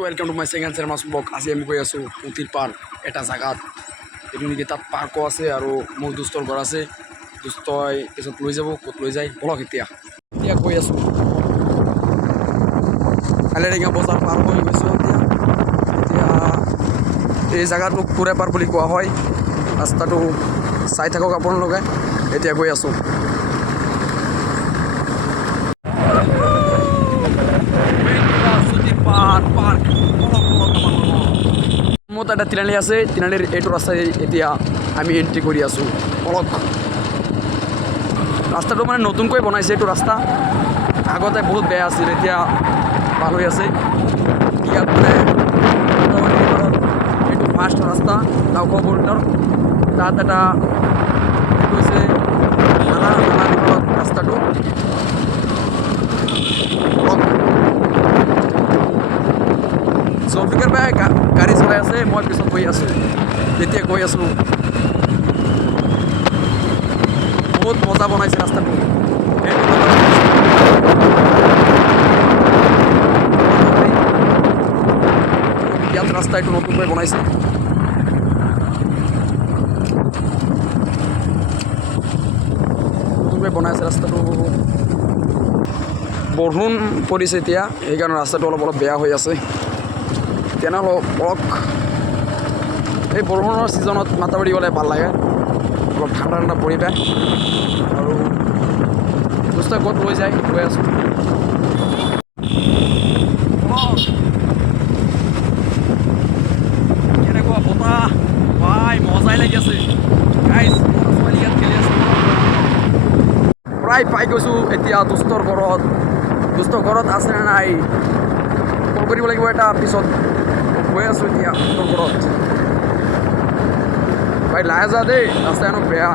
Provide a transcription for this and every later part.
Welcome to my second channel blog. আজি আমি গৈ আছোঁ পুতিৰ পাৰ এটা জেগাত। এইটো নেকি তাত পাৰ্কো আছে আৰু মোৰ দুষ্টৰ ঘৰ আছে। দুষ্টই পিছত লৈ যাব, ক'ত লৈ যায় বলক। এতিয়া গৈ আছোঁ কালিৰেঙা বজাৰ পাৰ হৈ গৈছোঁ। এতিয়া এই জেগাটো পুৰে পাৰ বুলি কোৱা হয়। ৰাস্তাটো চাই থাকক আপোনালোকে। এতিয়া গৈ আছোঁ। মত এটা তিৰালি আছে, তিৰালিৰ এইটো ৰাস্তাই এতিয়া আমি এণ্ট্ৰি কৰি আছোঁ। অলপ ৰাস্তাটো মানে নতুনকৈ বনাইছে। এইটো ৰাস্তা আগতে বহুত বেয়া আছিল, এতিয়া ভাল হৈ আছে। ইয়াত মানে এইটো ফাৰ্ষ্ট ৰাস্তা নাওকা বৰ্ডাৰ। তাত এটা এইটো হৈছে ৰাস্তাটো জলফিকাৰ বাই গাড়ী চলাই আছে, মই পিছত গৈ আছোঁ। এতিয়া গৈ আছোঁ। বহুত মজা বনাইছে ৰাস্তাটো। ইয়াত ৰাস্তা এইটো নতুনকৈ বনাইছে। নতুনকৈ বনাইছে ৰাস্তাটো। বৰষুণ পৰিছে এতিয়া, সেইকাৰণে ৰাস্তাটো অলপ বেয়া হৈ আছে। তেনেহ'লে অলপ এই বৰষুণৰ ছিজনত মাথাউৰি গ'লে ভাল লাগে, অলপ ঠাণ্ডা ঠাণ্ডা পৰিৱেশ। আৰু দুষ্টা ক'ত লৈ যায় গৈ আছোঁ। কেনেকুৱা বতাহ ভাই, মজাই লাগি আছে। গাইজ ছোৱালী ইয়াত খেলি আছে। প্ৰায় পাই গৈছোঁ এতিয়া দুষ্টৰ ঘৰত। দুষ্টৰ ঘৰত আছে নে নাই কল কৰিব লাগিব এটা পিছত। গৈ আছোঁ এতিয়া তোৰ ঘৰত। ভাই লাহে যা দেই, ৰাস্তা হেনো বেয়া।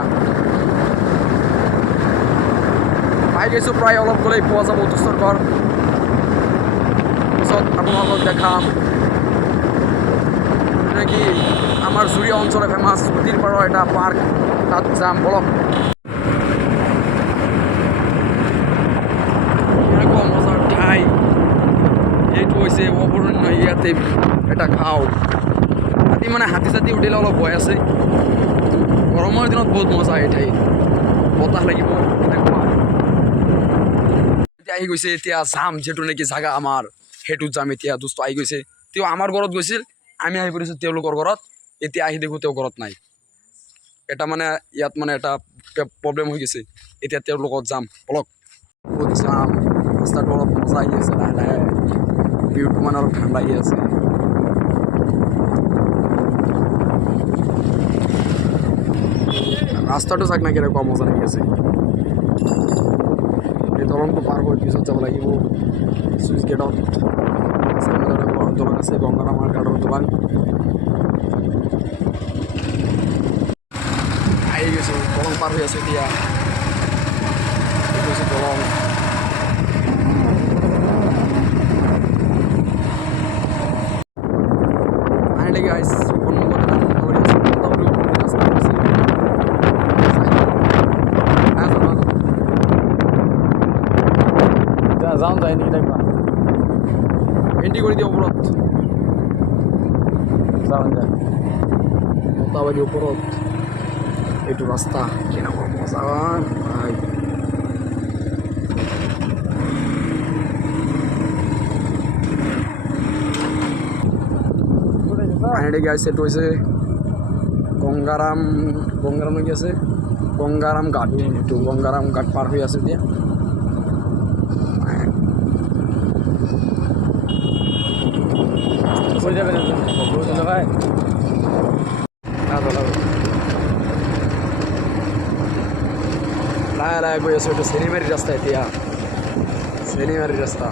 পাই গৈছোঁ, প্ৰায় অলপ গ'লেই পোৱা যাব দুষ্টৰ ঘৰ। পিছত আপোনালোকক দেখাম কি আমাৰ জুৰিয়া অঞ্চলে ফেমাছ পুতিৰ পাৰৰ এটা পাৰ্ক, তাত যাম বলক। এনেকুৱা মজাৰ ঠাই এইটো হৈছে অভয়াৰণ্য। ইয়াতে এটা খাওঁ হাতী, মানে হাতী চাতী উঠিলে অলপ ভয় আছে। গৰমৰ দিনত বহুত মজা এই ঠাই, বতাহ লাগিব এনেকুৱা। এতিয়া আহি গৈছে, এতিয়া যাম যিহেতু নেকি জাগা আমাৰ, সেইটোত যাম। এতিয়া দুষ্ট আহি গৈছে। তেওঁ আমাৰ ঘৰত গৈছিল, আমি আহি পৰিছোঁ তেওঁলোকৰ ঘৰত। এতিয়া আহি দেখোঁ তেওঁ ঘৰত নাই। এটা মানে ইয়াত মানে এটা প্ৰব্লেম হৈ গৈছে। এতিয়া তেওঁৰ লগত যাম বলক। ক'ত যাম, ৰাস্তাটো অলপ মজা আহি আছে, লাহে লাহে ভিউটো মানে অলপ ঠাণ্ডা আহি আছে। ৰাস্তাটো চাক না কেনেকুৱা মজা লাগি আছে। এই দলংটো পাৰ হৈ পিছত যাব লাগিব চুইচ গেটত। দলং আছে, গংগাৰামাৰ ঘাটৰ দলং। আহি গৈছোঁ, দলং পাৰ হৈ আছোঁ এতিয়া। এইটো হৈছে দলং। আহিলে গাইছ সন্মুখত যাওঁ যায় নেকি দেখবা এণ্ট্ৰি কৰি দিওঁ ওপৰত। যাওঁ যায় মোটামুটি ওপৰত। এইটো ৰাস্তা কেনেকুৱা মজা ভাই। আনিলে গাইছে, এইটো হৈছে গংগাৰাম কি আছে, গংগাৰাম ঘাট। এইটো গংগাৰাম ঘাট পাৰ হৈ আছে এতিয়া। লাহে লাহে গৈ আছোঁ। এইটো চেনিমাৰী ৰাস্তা, এতিয়া চেনিমাৰী ৰাস্তা।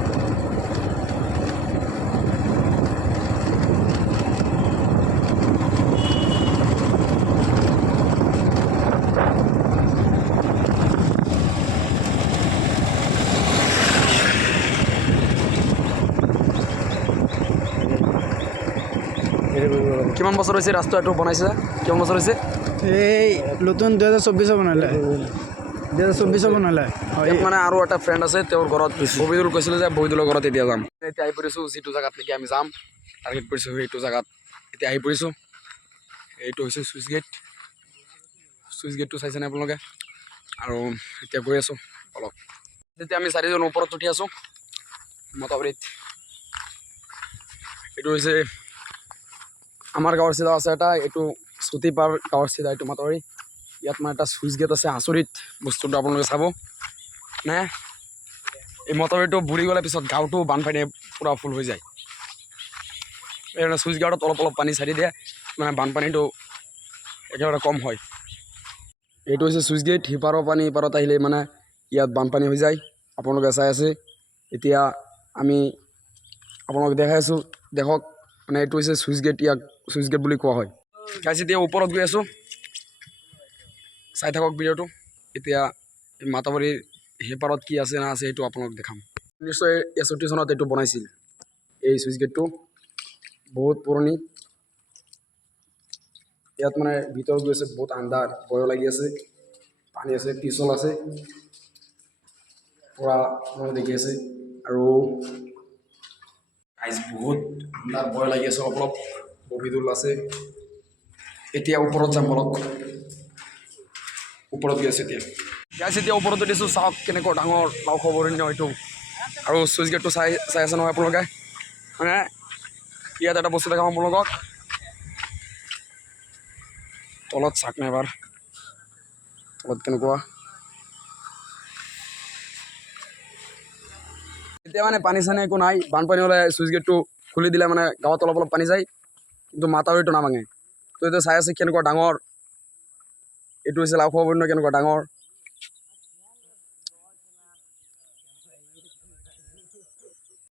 কিমান বছৰ হৈছে ৰাস্তাটো বনাইছে? কিমান বছৰ হৈছে? এই নতুন 2024 বনালে, 2024 বনালে। মানে আৰু এটা ফ্ৰেণ্ড আছে, তেওঁৰ ঘৰত ববিদুল কৈছিলে যে ববিদুলৰ ঘৰত এতিয়া যাম। এতিয়া আহি পৰিছোঁ যিটো জেগাত নেকি আমি যাম টাৰ্গেট কৰিছোঁ সেইটো জেগাত এতিয়া আহি পৰিছোঁ। এইটো হৈছে চুইচ গেটটো চাইছেনে আপোনালোকে? আৰু এতিয়া গৈ আছোঁ অলপ। তেতিয়া আমি 4জন ওপৰত উঠি আছোঁ মতাবাৰীত। এইটো হৈছে আমাৰ গাঁৱৰ চিধা আছে এটা, এইটো চুটিপাৰ গাঁৱৰ চিধা এইটো মতাবাৰী। ইয়াত মানে এটা চুইচ গেট আছে, আচৰিত বস্তুটো আপোনালোকে চাব নে। এই মতাবাৰীটো বুৰি গ'লে পিছত গাঁৱটো বানপানীয়ে পূৰা ফুল হৈ যায়। এইকাৰণে চুইচ গেটত অলপ অলপ পানী চাৰি দিয়ে, মানে বানপানীটো একেবাৰে কম হয়। এইটো হৈছে চুইচ গেট, সিপাৰৰ পানী ইপাৰত আহিলে মানে ইয়াত বানপানী হৈ যায়। আপোনালোকে চাই আছে এতিয়া আমি আপোনালোকে দেখাই আছোঁ, দেখক মানে এইটো হৈছে চুইচ গেট, ইয়াক চুইচ গেট বুলি কোৱা হয়। গাইজ এতিয়া ওপৰত গৈ আছোঁ, চাই থাকক ভিডিঅ'টো। এতিয়া মাতাবাৰীৰ সিপাৰত কি আছে না আছে সেইটো আপোনালোক দেখাম। 1961 চনত এইটো বনাইছিল, এই চুইচ গেটটো বহুত পুৰণি। ইয়াত মানে ভিতৰত গৈছে বহুত আন্ধাৰ, ভয় লাগি আছে, পানী আছে, পিছল আছে, পূৰা দেখি আছে। আৰু বহুত আন্ধাৰ, ভয় লাগি আছে, অলপ বগীদুল আছে। এতিয়া ওপৰত যাম অলপ, ওপৰত গৈ আছে এতিয়া। এতিয়া ওপৰত দিছোঁ, চাওক কেনেকুৱা ডাঙৰ লাও খবৰণ্য এইটো। আৰু চুইচ গেটটো চাই আছে নহয় আপোনালোকে, মানে ইয়াত এটা বস্তু দেখাম আপোনালোকক। তলত চাওক না এবাৰ, তলত কেনেকুৱা। এতিয়া মানে পানী চানী একো নাই, বানপানী হ'লে চুইচ গেটটো খুলি দিলে মানে গাঁৱত অলপ অলপ পানী যায়, কিন্তু মাতাবাৰীটো নাভাঙে। তো এতিয়া চাই আছে কেনেকুৱা ডাঙৰ, এইটো হৈছে লাও খোৱা বন্য কেনেকুৱা ডাঙৰ।